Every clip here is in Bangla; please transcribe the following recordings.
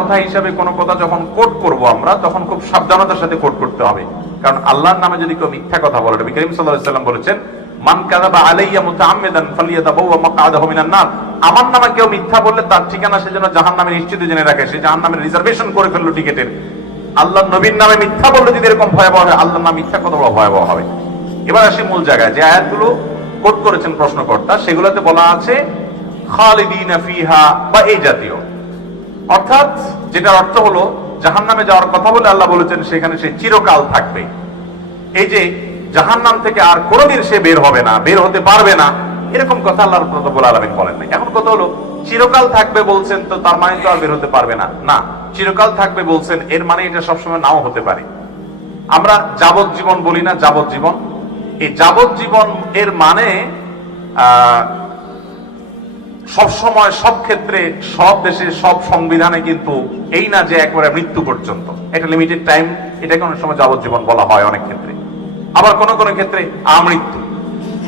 কথা হিসাবে কোনো কথা যখন কোট করব আমরা, তখন খুব সাবধানতার সাথে কোট করতে হবে। কারণ আল্লাহর নামে যদি কেউ মিথ্যা কথা বলে, নবী করিম সাল্লাল্লাহু আলাইহি বলেছেন, মান কাযাবা আলাইয়া মুতাআম্মিদান ফালিয়াতাবাওয়া মাকআদাহু মিনান নার। আমার নামে কেউ মিথ্যা বললে তার ঠিকানা সে যেন জাহান্নামে নিশ্চিত জেনে রাখে, সে জাহান্নামের রিজার্ভেশন করে ফেলল টিকেটের। আল্লাহ নবীর নামে মিথ্যা বললে যদি এরকম ভয়াবহ হয়, আল্লাহর নাম মিথ্যা কত বড় ভয়াবহ হবে। এবার আসি মূল জায়গায়, যে আয়াতগুলো কোট করেছেন প্রশ্নকর্তা, সেগুলোতে বলা আছে, খালিদিনা ফিহা বা এই জাতীয়। অর্থাৎ যেটার অর্থ হলো জাহান নামে যাওয়ার কথা বলে আল্লাহ বলেছেন, সেখানে সে চিরকাল থাকবে। এই যে জাহান নাম থেকে আর কোনোদিন সে বের হবে না, বের হতে পারবে না, এরকম কথা আল্লাহ রব্বুল আলামিন বলেন নাই। এখন কথা হলো, চিরকাল থাকবে বলছেন তো তার মানে তো আর বের হতে পারবে না। না, চিরকাল থাকবে বলছেন, এর মানে এটা সবসময় নাও হতে পারে। আমরা যাবজ্জীবন বলি না, যাবজ্জীবন। এই যাবজ্জীবন এর মানে সব সময় সব ক্ষেত্রে, সব দেশে, সব সংবিধানে কিন্তু এই না যে একবারে মৃত্যু পর্যন্ত। একটা লিমিটেড টাইম এটাকে অনেক সময় যাবজ্জীবন বলা হয় অনেক ক্ষেত্রে। আবার কোন কোন ক্ষেত্রে আমৃত্যু।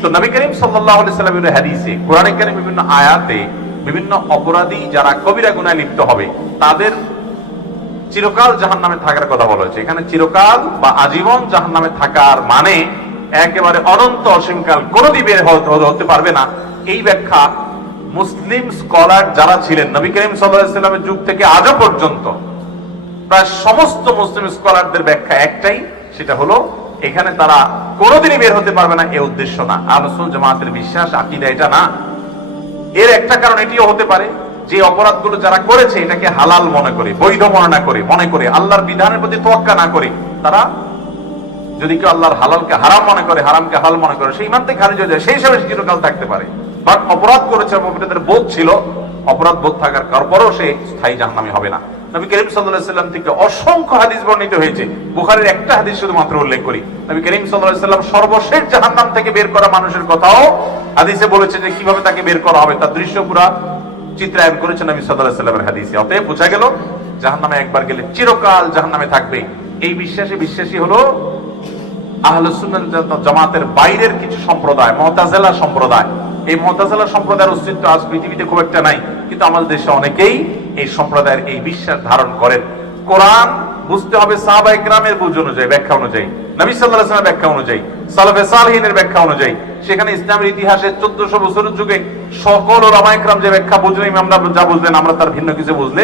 তো নবী করিম আলাইহি সাল্লামের হাদিসে, কোরআনে কারিম বিভিন্ন আয়াতে বিভিন্ন অপরাধী যারা কবিরা গুনায় লিপ্ত হবে, তাদের চিরকাল জাহান নামে থাকার কথা বলা হয়েছে। এখানে চিরকাল বা আজীবন জাহান নামে থাকার মানে একেবারে অনন্ত অসীমকাল কোনোদিন বের হতে পারবে না। এই ব্যাখ্যা মুসলিম স্কলার যারা ছিলেন, নবী করিম সাল্লামের যুগ থেকে আজও পর্যন্ত প্রায় সমস্ত মুসলিম স্কলারদের ব্যাখ্যা একটাই, সেটা হলো এখানে তারা কোনোদিনই বের হতে পারবে না এ উদ্দেশ্য না। আলোচন জামাতের বিশ্বাস, আকিদা এটা না। এর একটা কারণ এটিও হতে পারে, যে অপরাধগুলো যারা করেছে এটাকে হালাল মনে করে, বৈধ মনে না করে, মনে করে, আল্লাহর বিধানের প্রতি তোয়াক্কা না করে, তারা যদি কেউ আল্লাহর হালালকে হারাম মনে করে, হারামকে হালাল মনে করে, সেই ইমান থেকে খারিজ হয়ে যায়, সেই হিসাবে চিরকাল থাকতে পারে। বাট অপরাধ করেছে অপরাধের বোধ ছিল, অপরাধ বোধ থাকার পরও সে স্থায়ী জাহান্নামী হবে না। নবী করিম সাল্লাল্লাহু সাল্লাম থেকে অসংখ্য হাদিস বর্ণিত হয়েছে। বুখারীর একটা হাদিস শুধুমাত্র উল্লেখ করি। নবী করিম সাল্লাল্লাহু সাল্লাম সর্বশেষ জাহান্নাম থেকে বের করা মানুষের কথাও হাদিসে বলেছে যে কীভাবে তাকে বের করা হবে। তার দৃশ্য পুরা চিত্রায়ন করেছেন নবী আলাইহি সাল্লামের হাদিসে। অতএব বোঝা গেল, জাহান্নামে একবার গেলে চিরকাল জাহান্নামে থাকবে। এই বিশ্বাসে বিশ্বাসী হলো জামাতের বাইরের কিছু সম্প্রদায়, মতাজেলা সম্প্রদায়। এই মতাজালা সম্প্রদায়ের অস্তিত্ব আজ পৃথিবীতে খুব একটা নাই, কিন্তু আমাদের দেশে অনেকেই এই সম্প্রদায়ের এই বিশ্বাস ধারণ করেন। কোরআন বুঝতে হবে সাহাবাই গ্রামের বুঝ অনুযায়ী, ব্যাখ্যা অনুযায়ী। নবী সাল্লাহ ব্যাখ্যা অনুযায়ী সালহীনের ব্যাখ্যা অনুযায়ী। সেখানে ইসলামের ইতিহাসে চোদ্দশো বছরের যুগে সকল ওলামাইকরাম যে ব্যাখ্যা বুঝলেন আমরা যা বুঝলেন, আমরা তার ভিন্ন কিছু বুঝলে